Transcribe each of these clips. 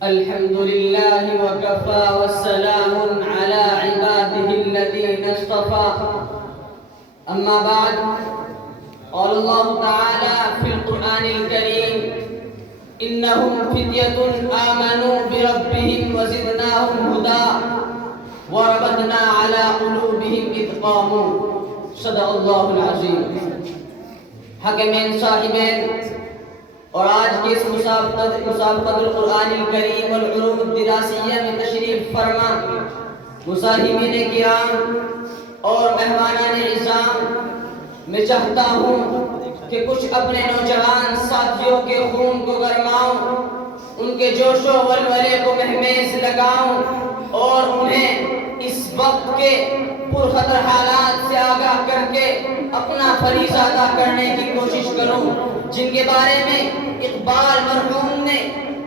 الحمد لله وكفى والسلام على عباده الذين اصطفى أما بعد قال الله تعالى في القرآن الكريم إنهم فتية آمنوا بربهم وزدناهم هدى وربطنا على قلوبهم إذ قاموا صدق الله العظيم. حکمین صاحبین اور آج کے اس مسابقۃ القرآن الکریم والعلوم الدراسیہ میں تشریف فرما مصاحبین کرام اور مہمانان عزام، میں چاہتا ہوں کہ کچھ اپنے نوجوان ساتھیوں کے خون کو گرماؤں، ان کے جوش و ولولے کو مہمیز لگاؤں اور انہیں اس وقت کے پرخطر حالات سے آگاہ کر کے اپنا فریضہ ادا کرنے کی کوشش کروں، جن کے بارے میں اقبال مرحوم نے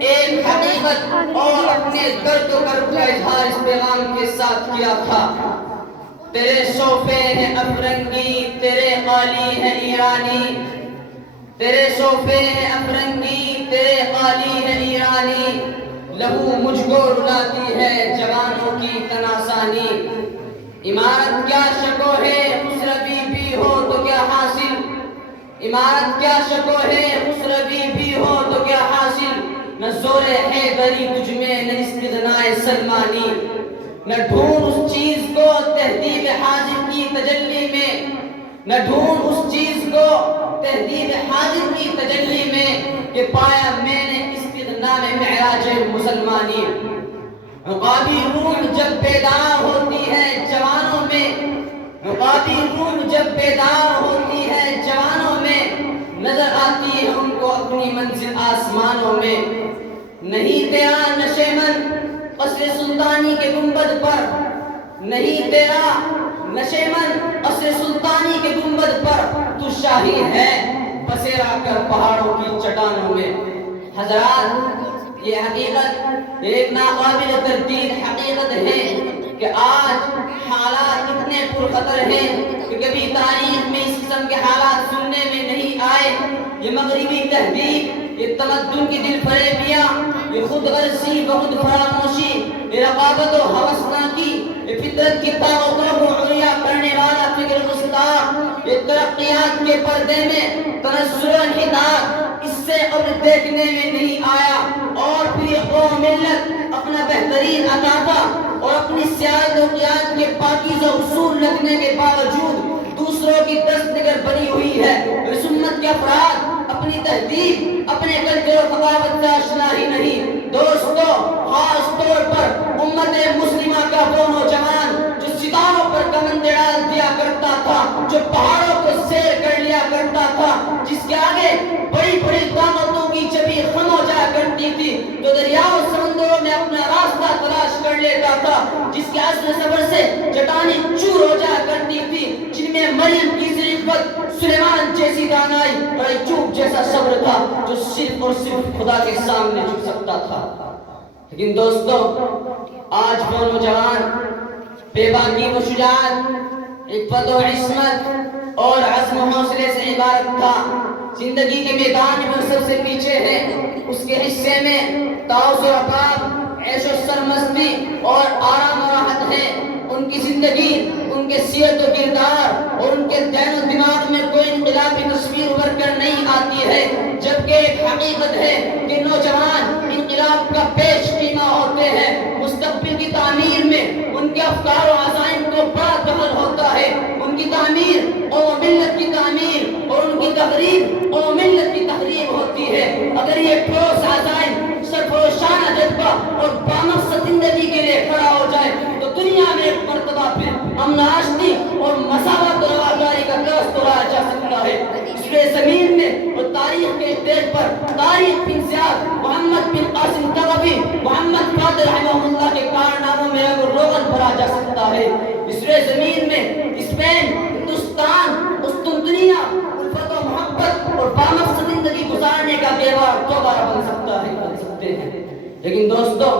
ایک حقیقت اور اپنے درد و کرب کا اظہار اس پیغام کے ساتھ کیا تھا. تیرے صوفے ہیں افرنگی، تیرے قالی ہیں ایرانی، تیرے صوفے ہیں افرنگی، تیرے قالی ہیں ایرانی، لہو مجھ کو رلاتی ہے جوانوں کی تناسانی. عمارت کیا شکو ہے خسروی بھی ہو تو کیا حاصل، عمارت کیا شکو ہے خسروی بھی ہو تو کیا حاصل، نہ زور حیدری تجھ میں نہ استغنائے سلمانی. نہ ڈھونڈ اس چیز کو تہذیب حاضر کی تجلی میں، نہ ڈھونڈ اس چیز کو تہذیب حاضر کی تجلی میں کہ پایا میں نے استغنا میں معراج مسلمانی. عقابی روح جب بیدار ہوتی ہے جوانوں میں، عقابی روح جب بیدار ہوتی ہے جوانوں میں، نظر آتی ہے ان کو اپنی منزل آسمانوں میں. نہیں تیرا نشے من قصر سلطانی کے گنبد پر، نہیں تیرا نشے من قصر سلطانی کے گنبد پر، تو شاہی ہے بسیرا کر پہاڑوں کی چٹانوں میں. حضرات، یہ حقیقت ایک ناقابل تردید حقیقت ہے کہ آج حالات اتنے پرخطر ہیں کہ کبھی تاریخ میں اس قسم کے حالات سننے میں نہیں آئے. یہ مغربی تہذیب، یہ تمدن کی دل فریبیاں، یہ خود غرضی و خود فراموشی، یہ رقابت و ہوسناکی، یہ فطرت کی طاقتوں کو عریا کرنے والا فکر گستاخ، یہ ترقیات کے پردے میں تنزل و انحطاط اس سے قبل دیکھنے میں نہیں آیا. اور پھر یہ قوم ملت اپنا بہترین عطا اور اپنی سیاست و قیادت کے پاکیزہ اصول رکھنے کے باوجود دوسروں کی دست نگر بنی ہوئی ہے. اس امت کے افراد اپنی تہذیب، اپنے کلچر و ثقافت سے آشنا ہی نہیں. دوستو، خاص طور پر امت مسلمہ کا وہ نوجوان جو ستاروں پر کمند ڈال دیا کرتا تھا، جو پہاڑوں کو سیر کر لیا کرتا تھا، جس کے آگے بڑی بڑی طاقتوں کی چبی خم ہو جایا کرتی تھی، جو دریاؤں سمندروں میں اپنا راستہ تلاش کر لیتا تھا، جس کے عزم صبر سے چٹانیں چور ہو جایا کرتی تھی، جن میں مریم کی صرفت، سلیمان جیسی دانائی اور ایوب جیسا صبر تھا، جو صرف اور صرف خدا کے سامنے جھک سکتا تھا. لیکن دوستو، آج وہ نوجوان بے باکی و شجاعت، عفت و عصمت اور عزم و حوصلے سے عبارت تھا. زندگی کے میدان میں سب سے پیچھے ہے. اس کے حصے میں طاؤس و رفاق، عیش و سرمستی اور آرام و راحت ہے. ان کی زندگی، ان کے سیرت و کردار اور ان کے ذہن و دماغ میں کوئی انقلابی تصویر ابھر کر نہیں آتی ہے. جبکہ ایک حقیقت ہے کہ نوجوان انقلاب کا پیش خیمہ ہوتے ہیں. مستقبل کی تعمیر میں ان کے افکار و عزائم کو بڑا دخل ہوتا ہے. ان کی تعمیر اور ملت کی تعمیر اور ان کی تقریب اور ملت کی تقریب ہوتی ہے. اگر یہ ٹھوس عزائم، سرفروشانہ جذبہ اور بامقصد زندگی کے لیے کھڑا ہو جائے تو دنیا میں ایک مرتبہ پھر امن آشتی اور مساوات و رواداری کا درس توڑا جا سکتا ہے. اس زمین میں اور تاریخ کے اسٹیج پر تاریخ بن زیاد، محمد بن قاسم طغوی، محمد قادر رحمہ اللہ کے کارناموں میں اگر روغن بھرا جا سکتا ہے. اس زمین میں اسپین، ہندوستان، قسطنطنیہ الفت و محبت اور بامقصد زندگی گزارنے کا دیوار دوبارہ بن سکتا ہے، بن سکتے ہیں. لیکن دوستو،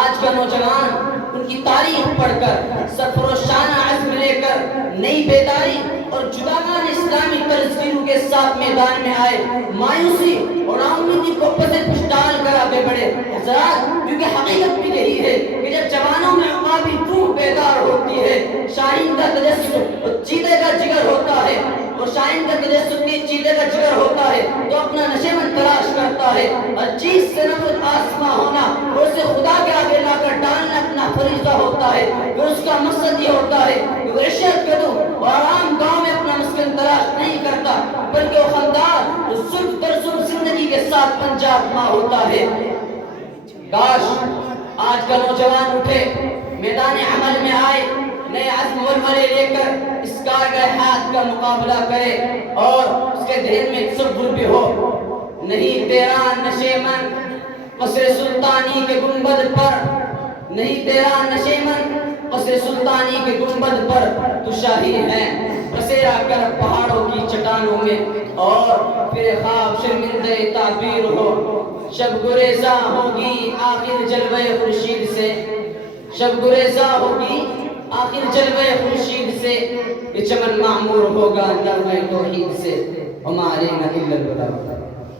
آج کا نوجوان ان کی تاریخ پڑھ کر سرفروشانہ عزم لے کر نئی بیداری اور جداگان اسلامی طرز کی روح کے ساتھ میدان میں آئے، مایوسی اور ناامیدی کو پسے پش ڈال کر آگے بڑھے۔ حضرات، کیونکہ حقیقت بھی یہی ہے کہ جب جوانوں میں عقابی روح بیدار ہوتی ہے، شاہین کا تجسس اور چیتے کا جگر ہوتا ہے، اور شاہین کا تجسس کی چیتے کا جگر ہوتا ہے تو اپنا نشیمن تلاش کرتا ہے، ہر چیز سے نفرت آسما ہونا اور اسے خدا کے آگے لا کر ڈالنا اپنا فریضہ ہوتا ہے۔ پھر اس کا مقصد یہ ہوتا ہے کہ وہ عشرت کرو اور آرام گاؤں میں اپنا مسکن تلاش نہیں کرتا، بلکہ وہ خاندان جو سلف در سلف زندگی کے ساتھ پنجاب ماں ہوتا ہے۔ کاش آج کا نوجوان اٹھے، میدان عمل میں آئے، نئے عزم ولولے لے کر اس کارگہ حیات کا مقابلہ کرے اور اس کے ذہن میں تصور بھی ہو، نہیں تیرا نشیمن قصر سلطانی کے گنبد پر، نہیں تیرا نشیمن قصر سلطانی کے گنبد پر، تو شاہی ہے بسیرا کر پہاڑوں کی چٹانوں میں، اور پھر خواب شرمندہ تعبیر ہو، شب گریزہ ہوگی آخر جلوہ خورشید سے، شب گریزہ ہوگی آخر جلوہ خورشید سے، یہ چمن معمور ہوگا نغمہ توحید سے، وما علینا الا البلاغ۔